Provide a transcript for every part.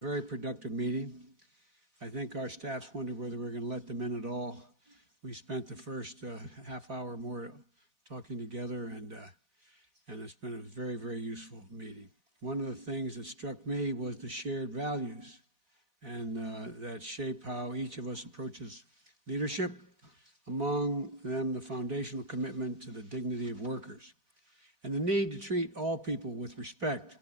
very productive meeting. I think our staffs wondered whether we were going to let them in at all. We spent the first half hour or more talking together, and it's been a very, very useful meeting. One of the things that struck me was the shared values and that shape how each of us approaches leadership, among them the foundational commitment to the dignity of workers and the need to treat all people with respect.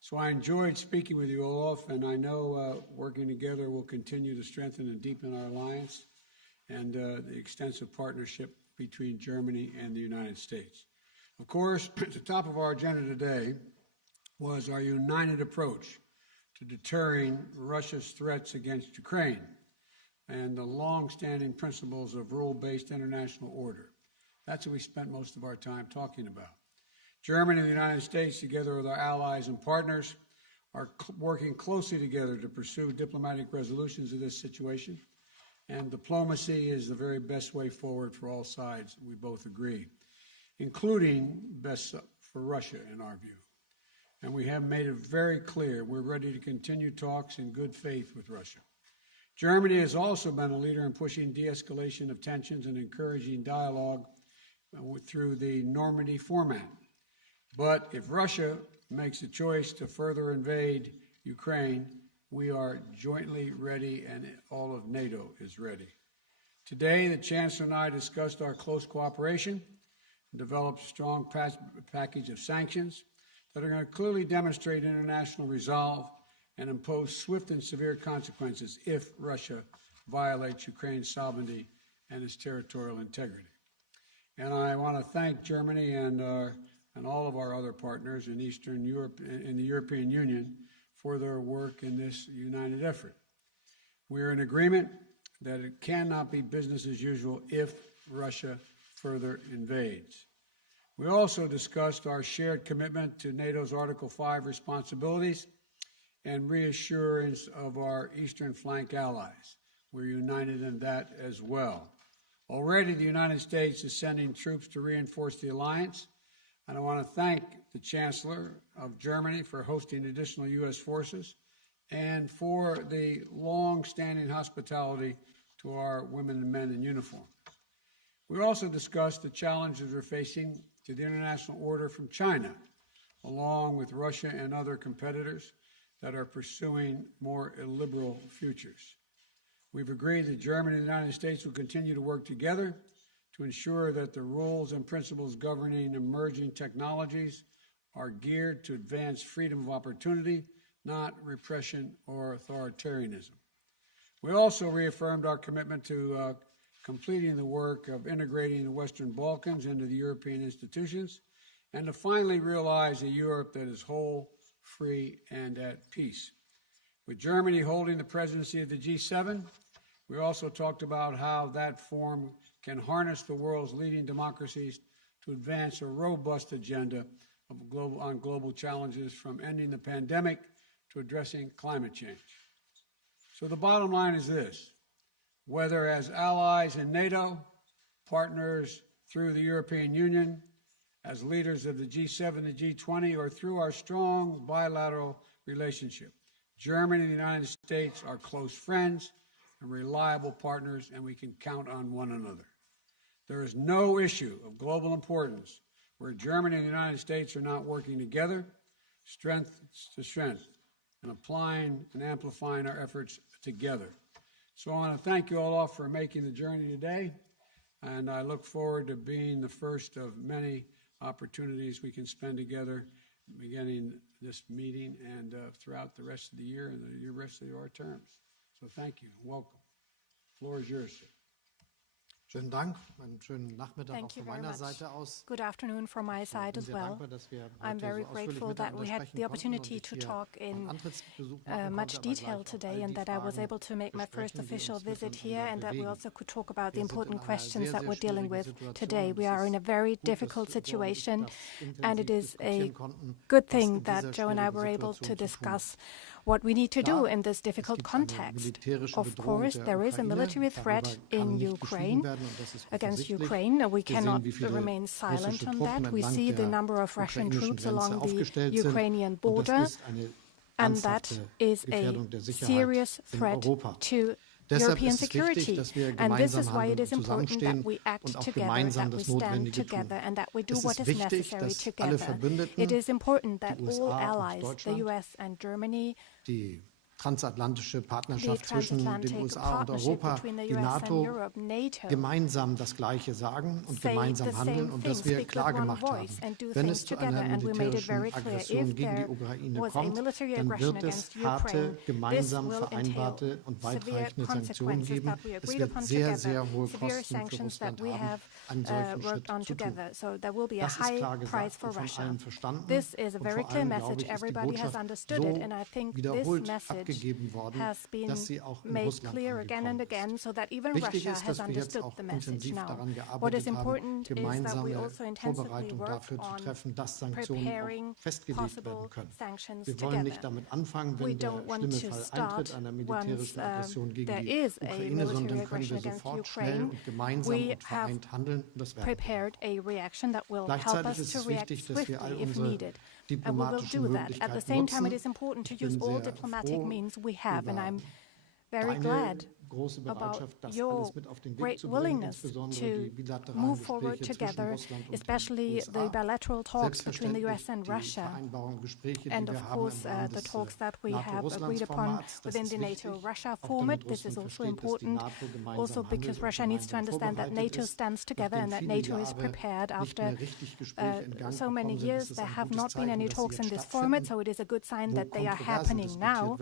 So I enjoyed speaking with you, Olaf, and I know working together will continue to strengthen and deepen our alliance and the extensive partnership between Germany and the United States. Of course, at the top of our agenda today was our united approach to deterring Russia's threats against Ukraine and the long-standing principles of rule-based international order. That's what we spent most of our time talking about. Germany and the United States, together with our allies and partners, are working closely together to pursue diplomatic resolutions of this situation. And diplomacy is the very best way forward for all sides, we both agree, including best for Russia, in our view. And we have made it very clear we're ready to continue talks in good faith with Russia. Germany has also been a leader in pushing de-escalation of tensions and encouraging dialogue through the Normandy format. But if Russia makes a choice to further invade Ukraine, we are jointly ready, and all of NATO is ready. Today, the Chancellor and I discussed our close cooperation and developed a strong package of sanctions that are going to clearly demonstrate international resolve and impose swift and severe consequences if Russia violates Ukraine's sovereignty and its territorial integrity. And I want to thank Germany and all of our other partners in Eastern Europe, in the European Union, for their work in this united effort. We are in agreement that it cannot be business as usual if Russia further invades. We also discussed our shared commitment to NATO's Article 5 responsibilities and reassurance of our eastern flank allies. We're united in that as well. Already, the United States is sending troops to reinforce the alliance, and I want to thank the Chancellor of Germany for hosting additional U.S. forces and for the long-standing hospitality to our women and men in uniform. We also discussed the challenges we're facing to the international order from China, along with Russia and other competitors that are pursuing more illiberal futures. We've agreed that Germany and the United States will continue to work together to ensure that the rules and principles governing emerging technologies are geared to advance freedom of opportunity, not repression or authoritarianism. We also reaffirmed our commitment to completing the work of integrating the Western Balkans into the European institutions and to finally realize a Europe that is whole, free, and at peace. With Germany holding the presidency of the G7, we also talked about how that forum can harness the world's leading democracies to advance a robust agenda on global challenges, from ending the pandemic to addressing climate change. So the bottom line is this: whether as allies in NATO, partners through the European Union, as leaders of the G7 and G20, or through our strong bilateral relationship, Germany and the United States are close friends and reliable partners, and we can count on one another. There is no issue of global importance where Germany and the United States are not working together, strength to strength, and applying and amplifying our efforts together. So I want to thank you, Olaf, for making the journey today, and I look forward to being the first of many opportunities we can spend together, beginning this meeting and throughout the rest of the year and the rest of our terms. So thank you. Welcome. The floor is yours, sir. Schönen Dank, einen schönen Nachmittag auch von meiner Seite aus. Good afternoon from my side as well. I'm very grateful that we had the opportunity to talk in much detail today, and that I was able to make my first official visit here, and that we also could talk about the important questions that we're dealing with today. We are in a very difficult situation, and it is a good thing that Joe and I were able to discuss what we need to do in this difficult context. Of course, there is a military threat in Ukraine, against Ukraine. We cannot remain silent on that. We see the number of Russian troops along the Ukrainian border. and that is a serious threat to European security. And this is why it is important that we act together, that we stand together, and that we do what is necessary together. It is important that all allies, the US and Germany, transatlantische Partnerschaft zwischen den USA und Europa, die NATO, gemeinsam das Gleiche sagen und gemeinsam handeln und dass wir klargemacht haben, wenn es zu einer militärischen Aggression gegen die Ukraine kommt, dann wird es harte, gemeinsam vereinbarte und weitreichende Sanktionen geben. Es wird sehr, sehr hohe Kosten für Russland haben, einen solchen Schritt zu tun. Das ist klar gesagt und von allen verstanden. Und vor allem, glaube ich, ist die Botschaft so wiederholt abgegeben worden, dass sie auch in Russland angekommen ist. Wichtig ist, dass wir jetzt auch intensiv daran gearbeitet haben, gemeinsame Vorbereitungen dafür zu treffen, dass Sanktionen auch festgelegt werden können. Wir wollen nicht damit anfangen, wenn der schlimme Fall eintritt, einer militärischen Aggression gegen die Ukraine, sondern können wir sofort schnell und gemeinsam und vereint handeln. Und das werden wir. Gleichzeitig ist es wichtig, dass wir all unsere diplomatischen Möglichkeiten nutzen. Ich bin sehr froh über deine große Bereitschaft, das alles mit auf den Weg zu bringen, insbesondere die bilateralen Gespräche zwischen Russland und especially den the bilateral talks between the US and Russia, and of course the talks that we have agreed upon within the NATO-Russia format. This is also important, also because Russia needs to understand that NATO stands together and that NATO is prepared. After so many years, there have not been any talks in this format, so it is a good sign that they are happening now.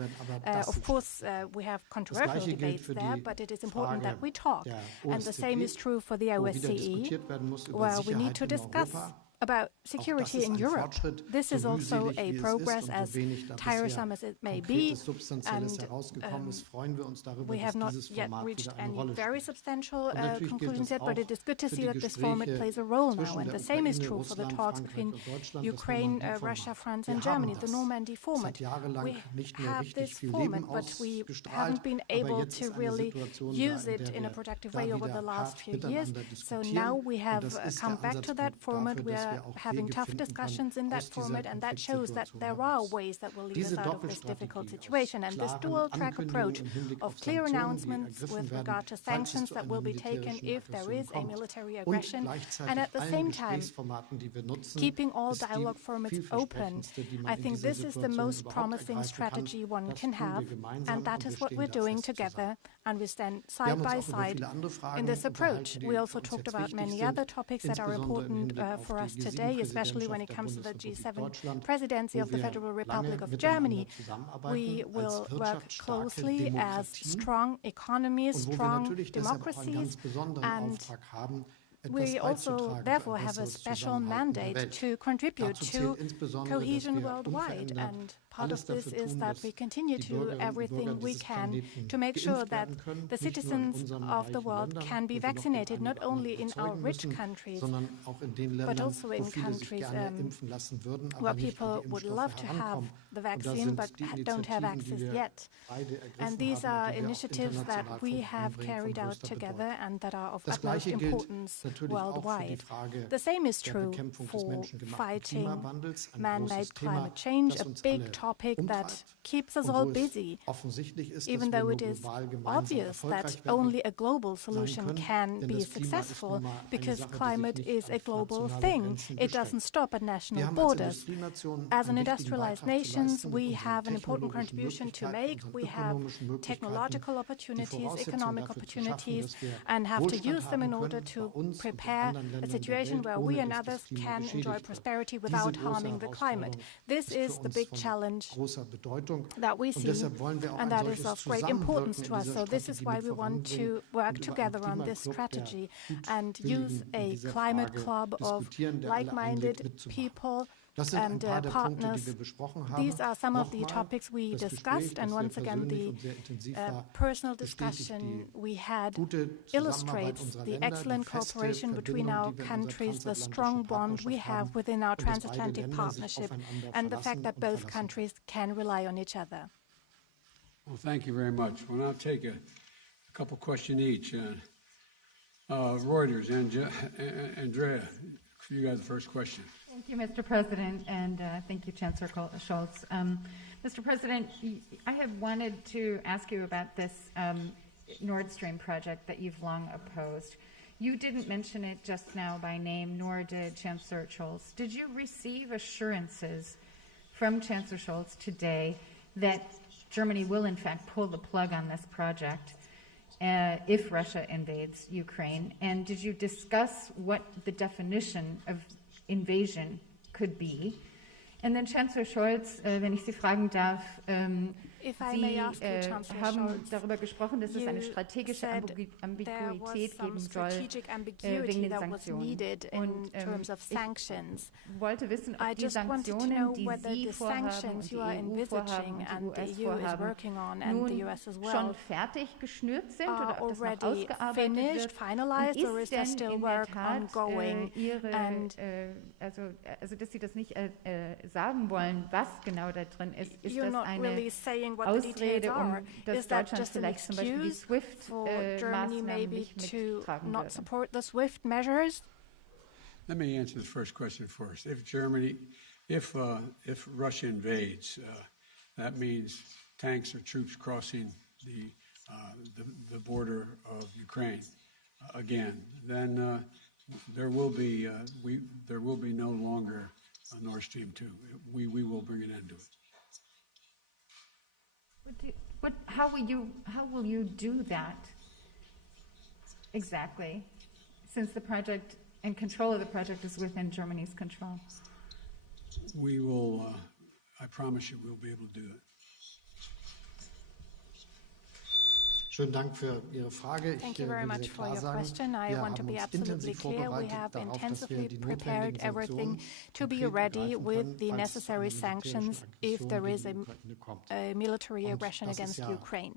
Of course, we have controversial debates there, but it is important that we talk. And the same is true for the OSCE, where we need to discuss about security in Europe. This is also a progress, as tiresome as it may be, and we have not yet reached any very substantial conclusions yet, but it is good to see that this format plays a role now. And the same is true for the talks between Ukraine, Russia, France and Germany, the Normandy format. We have this format, but we haven't been able to really use it in a productive way over the last few years. So now we have come back to that format. We are having tough discussions in that format, and that shows that there are ways that will lead us out of this difficult situation. And this dual-track approach of clear announcements with regard to sanctions that will be taken if there is a military aggression, and at the same time keeping all dialogue formats open, I think this is the most promising strategy one can have, and that is what we're doing together, and we stand side by side in this approach. We also talked about many other topics that are important for us today, especially when it comes to the G7 presidency of the Federal Republic of Germany. We will work closely as strong economies, strong democracies, and we also therefore have a special mandate to contribute to cohesion worldwide, and part of this is that we continue to do everything we can to make sure that the citizens of the world can be vaccinated, not only in our rich countries, but also in countries where people would love to have the vaccine but don't have access yet. And these are initiatives that we have carried out together and that are of utmost importance worldwide. The same is true for fighting man-made climate change, a big topic that keeps us all busy, even though it is obvious that only a global solution can be successful, because climate is a global thing. It doesn't stop at national borders. As an industrialized nation, we have an important contribution to make. We have technological opportunities, economic opportunities, and have to use them in order to prepare a situation where we and others can enjoy prosperity without harming the climate. This is the big challenge that we see, and that is of great importance to us. So this is why we want to work together on this strategy and use a climate club of like-minded people and partners. These are some of the topics we discussed, and once again the personal discussion we had illustrates the excellent cooperation between our countries, the strong bond we have within our transatlantic partnership, and the fact that both countries can rely on each other. Well, thank you very much. We'll now take a couple questions each. Reuters, Andrea, you got the first question. Thank you, Mr. President, and thank you, Chancellor Scholz. Mr. President, I have wanted to ask you about this Nord Stream project that you've long opposed. You didn't mention it just now by name, nor did Chancellor Scholz. Did you receive assurances from Chancellor Scholz today that Germany will in fact pull the plug on this project if Russia invades Ukraine? And did you discuss what the definition of invasion could be? And then Chancellor Scholz, wenn ich Sie fragen darf, Sie haben darüber gesprochen, dass es eine strategische Ambiguität geben soll wegen den Sanktionen. Und ich wollte wissen, ob die Sanktionen, die Sie vorhaben und die EU vorhaben und die US vorhaben, nun schon fertig geschnürt sind oder ob das noch ausgearbeitet wird. Und ist denn in der Tat also dass Sie das nicht sagen wollen, was genau da drin ist. Ist das eine Ausrede, dass Deutschland vielleicht zum Beispiel die SWIFT-Maßnahmen nicht mittragen würde? Let me answer the first question first. If Russia invades, that means tanks or troops crossing the border of Ukraine again. Then there will be no longer a Nord Stream 2. We will bring an end to it. How will you do that exactly, since the project and control of the project is within Germany's control? We will, I promise you, we'll be able to do it. Schönen Dank für Ihre Frage. Thank you very much for your question. I want to be absolutely clear. We have intensively prepared everything to be ready with the necessary sanctions if there is a military aggression against Ukraine.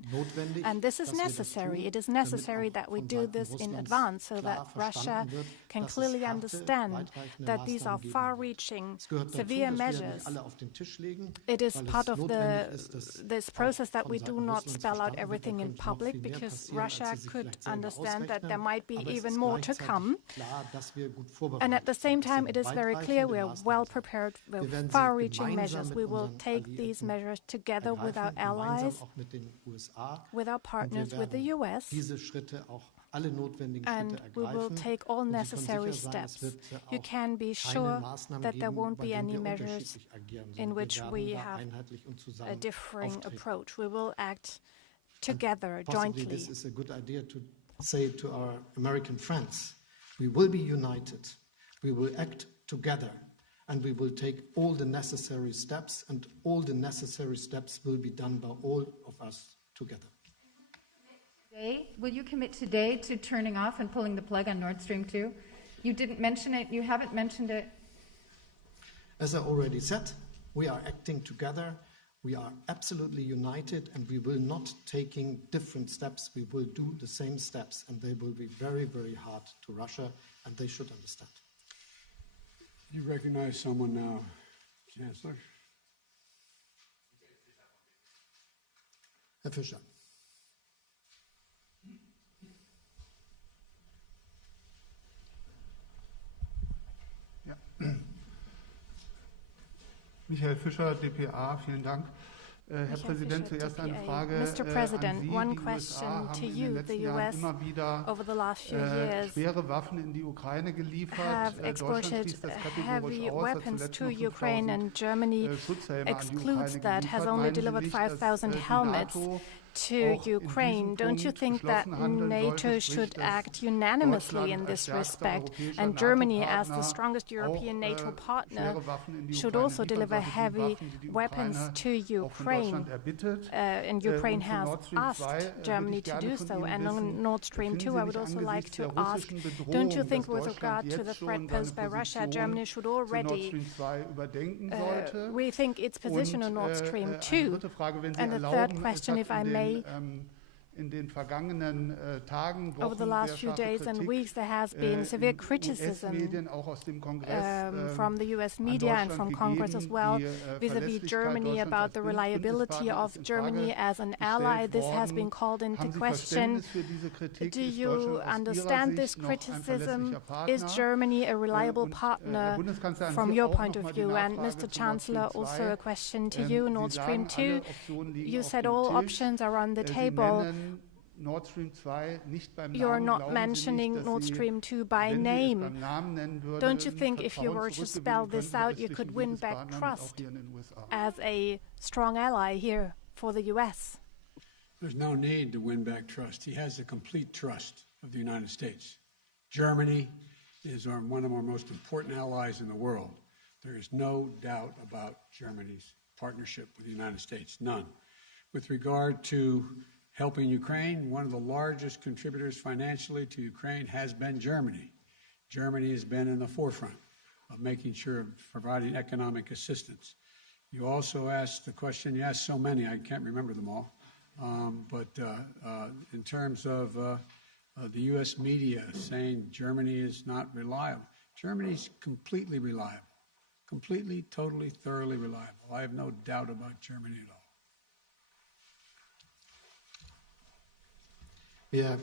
And this is necessary. It is necessary that we do this in advance so that Russia can clearly understand that these are far-reaching, severe measures. It is part of this process that we do not spell out everything in public, because Russia could understand that there might be even more to come. And at the same time, it is very clear we are well prepared with far-reaching measures. We will take these measures together with our allies, with our partners, with the US, and we will take all necessary steps. You can be sure that there won't be any measures in which we have a differing approach. We will act together, jointly. This is a good idea to say to our American friends. We will be united, we will act together, and we will take all the necessary steps, and all the necessary steps will be done by all of us together. Will you commit today to turning off and pulling the plug on Nord Stream 2? You didn't mention it, you haven't mentioned it. As I already said, we are acting together. We are absolutely united, and we will not taking different steps. We will do the same steps, and they will be very, very hard to Russia, and they should understand. You recognize someone now, Chancellor? Herr Fischer. Ja. Michael Fischer, dpa, vielen Dank. Herr Präsident, zuerst eine Frage Mr. President, one question to you. The US, over the last few years, schwere Waffen in die Ukraine geliefert. Have exported heavy weapons to Ukraine, and Germany excludes that, has only delivered 5,000 helmets to Ukraine. Don't you think that NATO should act unanimously in this respect? And Germany, as the strongest European NATO partner, should also deliver heavy weapons to Ukraine. And Ukraine has asked Germany to do so. And on Nord Stream 2, I would also like to ask, don't you think with regard to the threat posed by Russia, Germany should already rethink its position on Nord Stream 2? And the third question, if I may, Over the last few days and weeks, there has been severe criticism from the US media and from Congress as well, vis-à-vis Germany, about the reliability of Germany as an ally. This has been called into question. Do you understand this criticism? Is Germany a reliable partner from your point of view? And Mr. Chancellor, also a question to you, Nord Stream 2. You said all options are on the table. You're not mentioning Nord Stream 2 by name. Don't you think if you were to spell this out, you could win back trust as a strong ally here for the US? There's no need to win back trust. He has the complete trust of the United States. Germany is one of our most important allies in the world. There is no doubt about Germany's partnership with the United States, none. With regard to helping Ukraine, one of the largest contributors financially to Ukraine has been Germany. Germany has been in the forefront of making sure of providing economic assistance. You also asked the question, you asked so many, I can't remember them all, but in terms of the U.S. media saying Germany is not reliable, Germany's completely reliable. Completely, totally, thoroughly reliable. I have no doubt about Germany at all. Wir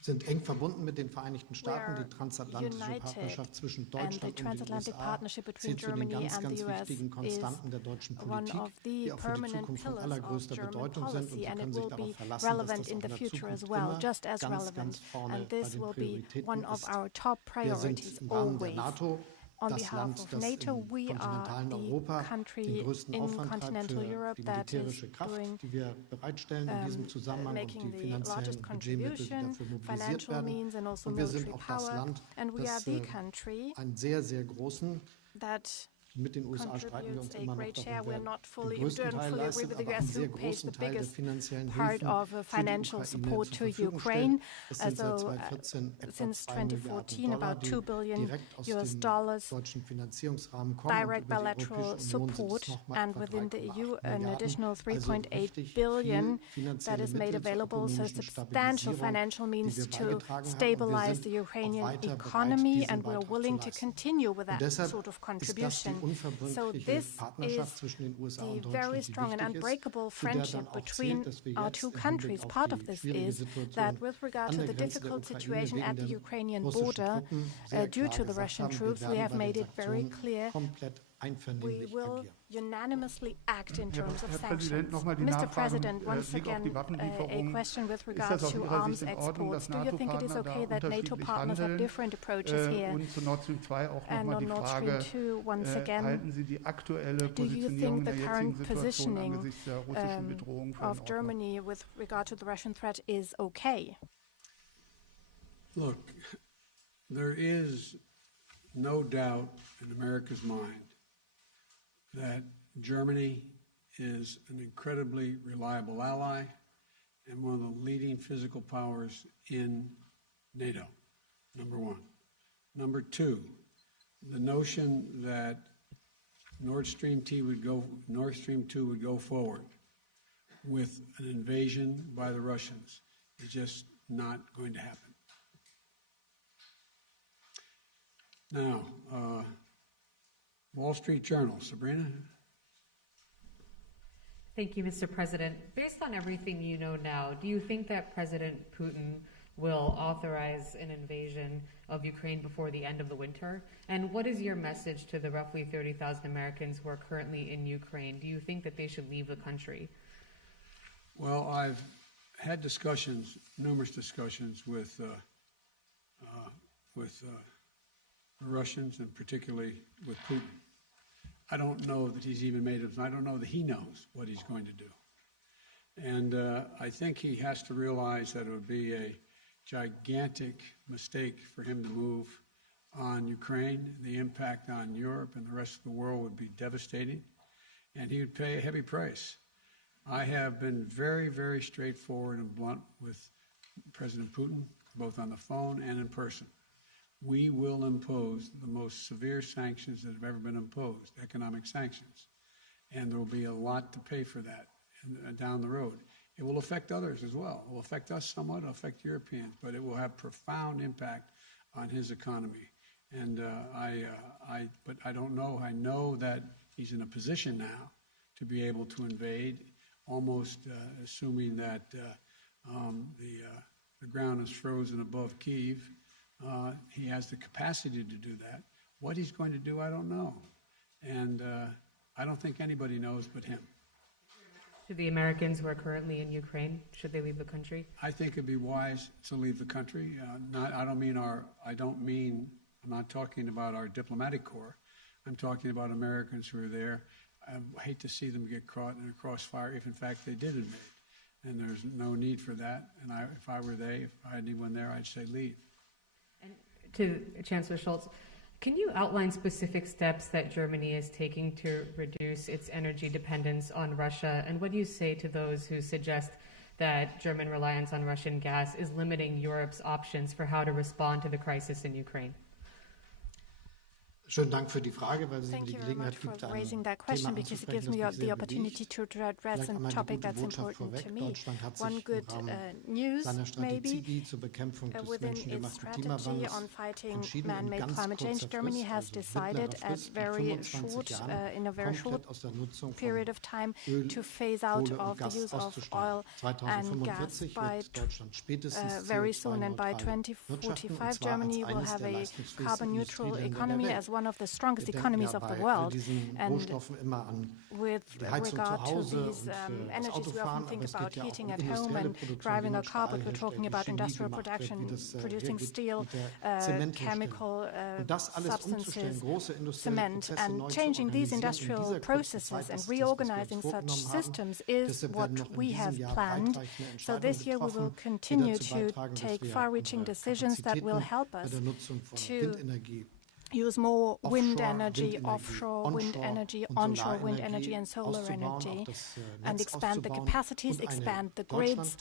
sind eng verbunden mit den Vereinigten Staaten. Die transatlantische Partnerschaft zwischen Deutschland und den USA zählt zu den ganz wichtigen Konstanten der deutschen Politik, die auch für die Zukunft von allergrößter Bedeutung sind. Und Sie können sich darauf verlassen, dass das auch in der Zukunft immer ganz vorne bei den Prioritäten ist. Wir sind im Rahmen der NATO das Land, das im kontinentalen Europa den größten Aufwand treibt für die militärische Kraft, die wir bereitstellen in diesem Zusammenhang und die finanziellen Budgetmittel, die dafür mobilisiert werden. Und wir sind auch das Land, das einen sehr, sehr großen, mit den USA streiten wir uns immer noch darum, den größten Teil leistet, aber einen sehr großen Teil der finanziellen Hilfen für die Ukraine zur Verfügung stellt. Das sind seit 2014 about $2 billion direkt aus dem deutschen Finanzierungsrahmen kommen direct bilateral support, and within the EU an additional 3.8 billion that is made available, so substantial financial means to stabilize the Ukrainian economy, and we're willing to continue with that sort of contribution. So this is the very strong and unbreakable friendship between our two countries. Part of this is that with regard to the difficult situation at the Ukrainian border, due to the Russian troops, we have made it very clear we will unanimously act in terms of sanctions. Mr. President, once again, a question with regard to arms exports. Do you think it is okay that NATO partners have different approaches here? And on Nord Stream 2, once again, do you think the current positioning of Germany with regard to the Russian threat is okay? Look, there is no doubt in America's mind that Germany is an incredibly reliable ally and one of the leading physical powers in NATO, number one. Number two, the notion that Nord Stream 2 would go forward with an invasion by the Russians is just not going to happen. Now, Wall Street Journal, Sabrina? Thank you, Mr. President. Based on everything you know now, do you think that President Putin will authorize an invasion of Ukraine before the end of the winter? And what is your message to the roughly 30,000 Americans who are currently in Ukraine? Do you think that they should leave the country? Well, I've had numerous discussions with the Russians, and particularly with Putin. I don't know that he's even I don't know that he knows what he's going to do. And I think he has to realize that it would be a gigantic mistake for him to move on Ukraine. The impact on Europe and the rest of the world would be devastating, and he would pay a heavy price. I have been very, very straightforward and blunt with President Putin, both on the phone and in person. We will impose the most severe sanctions that have ever been imposed, economic sanctions. And there will be a lot to pay for that down the road. it will affect others as well. It will affect us somewhat, it'll affect Europeans, but it will have profound impact on his economy. And but I don't know. I know that he's in a position now to be able to invade, almost assuming that the ground is frozen above Kyiv. He has the capacity to do that. What he's going to do, I don't know. And I don't think anybody knows but him. To the Americans who are currently in Ukraine, should they leave the country? I think it'd be wise to leave the country. I'm not talking about our diplomatic corps. I'm talking about Americans who are there. I hate to see them get caught in a crossfire if, in fact, they did invade. And there's no need for that. And if I were if I had anyone there, I'd say leave. And to Chancellor Scholz, can you outline specific steps that Germany is taking to reduce its energy dependence on Russia? And what do you say to those who suggest that German reliance on Russian gas is limiting Europe's options for how to respond to the crisis in Ukraine? Schönen Dank für die Frage, weil sie mir die Thank you very much Gelegenheit for gibt, ein raising that Thema question, because it gives me anzusprechen, das mich the sehr opportunity bewegt. to address Vielleicht a einmal die topic gute that's Botschaft important to vorweg. me. Deutschland hat One sich good im Rahmen news, seiner maybe, Strategie zur Bekämpfung des within menschengemachten its strategy Klimawandels on fighting entschieden, in man-made ganz climate change, kurzer Germany Frist, has also decided mittlerer at Frist, nach very 25 short, Jahren in a very short komplett aus der Nutzung von period of time Öl, to phase out Kohle und of the Gas use of auszusteigen. oil and gas 2045 by wird Deutschland spätestens very soon, and by CO2-neutral wirtschaften, und 2045 zwar Germany als will eines have der a leistungsfähigsten carbon-neutral Industrieländer der economy Welt. as one of the strongest Wir denken economies ja of the bei all world. diesen And Rohstoffen immer an with die Heizung zu regard to Hause these und das energies, we Autofahren, often aber think es about geht ja auch heating um at home industrielle and Produktion, wie driving man a car, but Stahl we're talking herstellt, about wie Chemie industrial gemacht wird, production, wie das producing hergeht steel, mit der Zementherstellung. chemical Und das alles umzustellen, substances, große industrielle cement, Prozesse neu and zu changing these organisieren in industrial dieser kurzen processes Zeit, and das ist das, was wir reorganizing uns such vorgenommen haben. systems is Deshalb what werden noch in we diesem have Jahr planned. weitreichende So Entscheidungen this year we will getroffen, die continue dazu to beitragen, dass take wir far-reaching unsere decisions that will Kapazitäten help bei us der Nutzung von to Windenergie, use more wind Offshore energy, Windenergie, offshore wind onshore energy, und onshore wind energy Solarenergie and solar auszubauen, energy, auch das and Netz expand the auszubauen capacities, und eine expand the grids,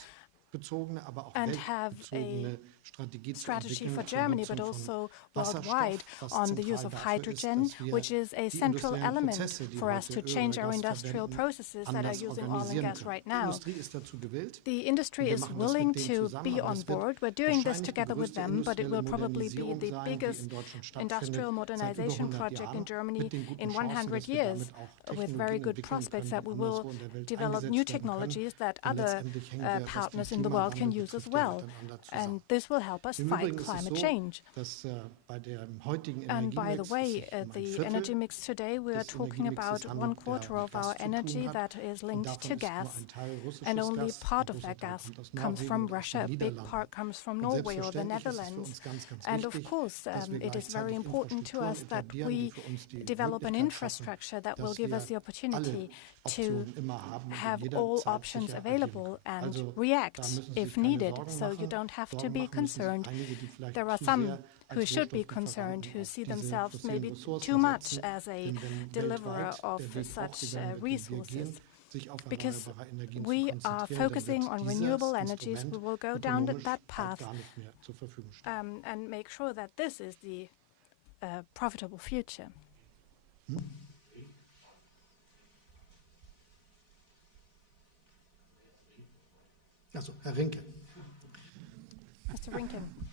deutschlandbezogene, aber auch and have weltbezogene Strategie zu strategy entwickeln for zur Germany, but Nutzung von also Wasserstoff, worldwide was on the use zentral of dafür hydrogen, ist, dass wir which is a die central industriellen element Prozesse, die for us to heute Öl change oder our Gas industrial verwenden, processes that are anders using oil and organisieren gas können. right Die now. Industrie ist dazu gewillt. The industry Wir is machen das willing mit denen to zusammen, be aber on es wird board. We're doing this wahrscheinlich die together with größte them, but it will industrielle probably be Modernisierung the sein, die biggest in Deutschland industrial stattfindet, modernization seit über 100 project in Jahren, Germany mit den guten in Chancen, 100 dass wir years, damit auch with Technologien very good entwickeln prospects können, that die we will anderswo in der Welt develop eingesetzt new werden können. technologies that Und other letztendlich hängen wir, was den partners in the world can Klimawandel use as betrifft, well. miteinander zusammen. And this will help us Im fight Übrigen ist es climate so, change. dass bei dem heutigen And by the Energiemix way, es sich um ein the Viertel energy mix today, we are des talking Energiemixes about handelt, der 1/4 of mit our Gas zu energy tun hat. that is Und linked davon to ist nur gas, ein Teil russisches and only Gas. part Ein of großer that Teil gas kommt aus comes Norwegen from und aus Russia. den A big Niederlanden. part comes from Und Norway or the selbstverständlich ist es für Netherlands. uns ganz And of wichtig, course, dass wir it is very gleichzeitig important to us that etablieren, we die für uns die develop an Möglichkeit infrastructure that will dass give wir us the opportunity alle to Optionen immer haben und in have jeder all Zeit options sicher agieren available können. and Also, da react müssen Sie sich if keine needed, Sorgen so you machen. don't have to Sorgen be machen müssen sich concerned. einige, die vielleicht There are zu some sehr who als should be Rohstofflieferanten concerned, who auf see diese themselves fossilen maybe Ressourcen too much setzen. as a Denn wenn deliverer weltweit of der Weg auch such gegangen wird, wie wir resources. gehen, sich auf Because erneuerbare Energien zu we are konzentrieren, dann focusing wird on dieses renewable energies, Instrument we will go down ökonomisch that bald path gar nicht mehr zur Verfügung stehen. and make sure that this is the profitable future. Also, Herr Rinke. Mr. Rinken.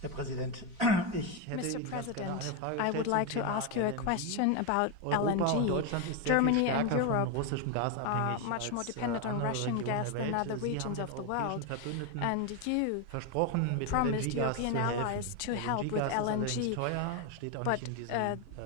Herr Präsident, ich hätte Mr. Ihnen ganz gerne President, eine Frage I gestellt would zum like to Thema ask you a LNG. question about Europa und LNG. Deutschland ist sehr Germany viel and stärker von Europe russischem Gas are abhängig much more als dependent on andere Russian Regionen gas der than Welt. other Sie haben regions den of the europäischen world. Verbündeten And you versprochen, mit promised LNG-Gas zu European allies helfen. to help with LNG-Gas ist allerdings LNG, teuer, steht auch but nicht in diesen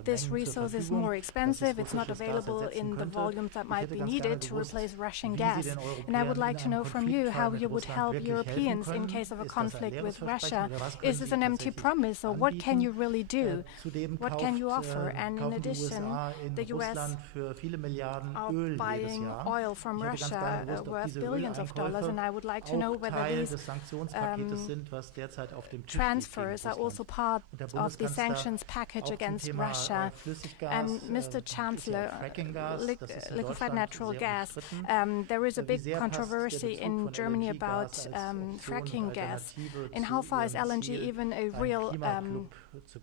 this Mengen zur resource is Verfügung, more dass es expensive. It's not russisches Gas available ersetzen in the könnte. volumes that Ich might hätte be ganz gerne needed to gewusst, replace Russian wie gas. Sie den And I would Europäern like to in einem know from you Konfliktfall how mit you would Russland help wirklich Europeans helfen in können. case of a Ist das ein conflict leeres with Versprechen Russia. oder was Is können this Sie an empty tatsächlich promise, or what can anbieten? you really do? Zudem What can you offer? And in kaufen die addition, USA in the US Russland für viele Milliarden are Öl jedes buying Jahr. oil from Ich hätte ganz Russia gerne gewusst, ob worth diese billions of dollars, and I would like to auch know whether Teil these des Sanktionspaketes sind, was derzeit auf dem Tisch transfers liegt are gegen also Russland. part Und der of the Bundeskanzler sanctions package auch zum against Thema, Russia. Flüssiggas, And Mr. ist ja Chancellor, Frackinggas, das ist in liquefied Deutschland natural sehr gas, umstritten. there is a Wie big sehr passt der controversy Bezug in von Germany LNG-Gas about als Option und fracking gas. Alternative And zu how far is Ihrem LNG Ziel, even a real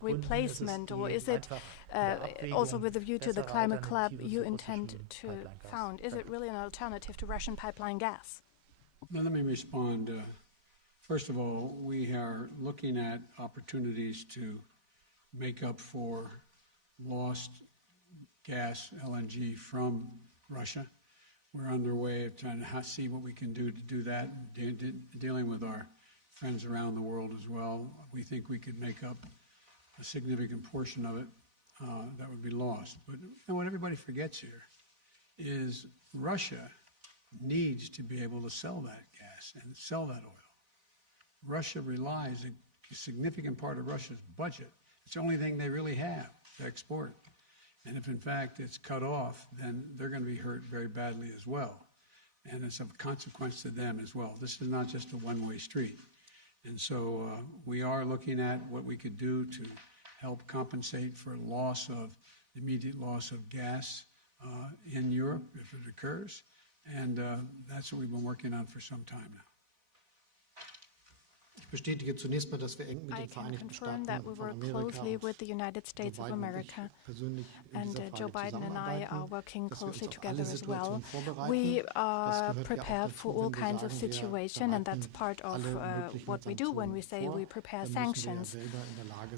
replacement, or is it also with a view to the climate club you intend to found? Is it really an alternative to Russian pipeline gas? Now, let me respond. First of all, we are looking at opportunities to make up for lost gas, LNG, from Russia. We're underway of trying to see what we can do to do that, dealing with our friends around the world as well. We think we could make up a significant portion of it that would be lost. But you know, what everybody forgets here is Russia needs to be able to sell that gas and sell that oil. Russia relies, a significant part of Russia's budget, it's the only thing they really have to export. And if in fact it's cut off, then they're going to be hurt very badly as well. And it's of consequence to them as well. This is not just a one-way street. And so we are looking at what we could do to help compensate for immediate loss of gas in Europe if it occurs. And that's what we've been working on for some time now. Ich bestätige zunächst mal, dass wir eng mit den Vereinigten Staaten von Amerika with the United States of America, and Joe Biden and I are working closely together as well. We are prepared for all kinds of situations, and that's part of what we do when we say we prepare sanctions.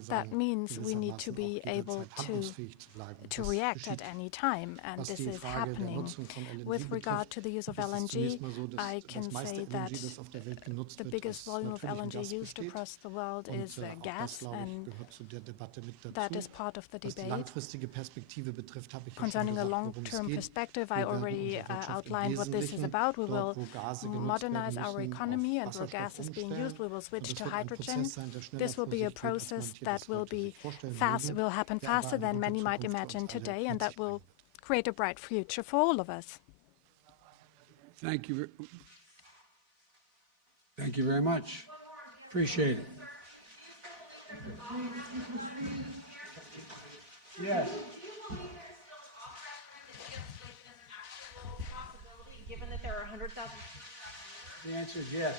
That means we need to be able to react at any time, and this is happening. With regard to the use of LNG, I can say that the biggest volume of LNG used across the world is gas, and that is part of the debate. Concerning a long-term perspective, I already outlined what this is about. We will modernize our economy, and where gas is being used, we will switch to hydrogen. This will be a process that will happen faster than many might imagine today, and that will create a bright future for all of us. Thank you. Thank you very much. Appreciate it. Yes. Given that there are 100,000. The answer is yes.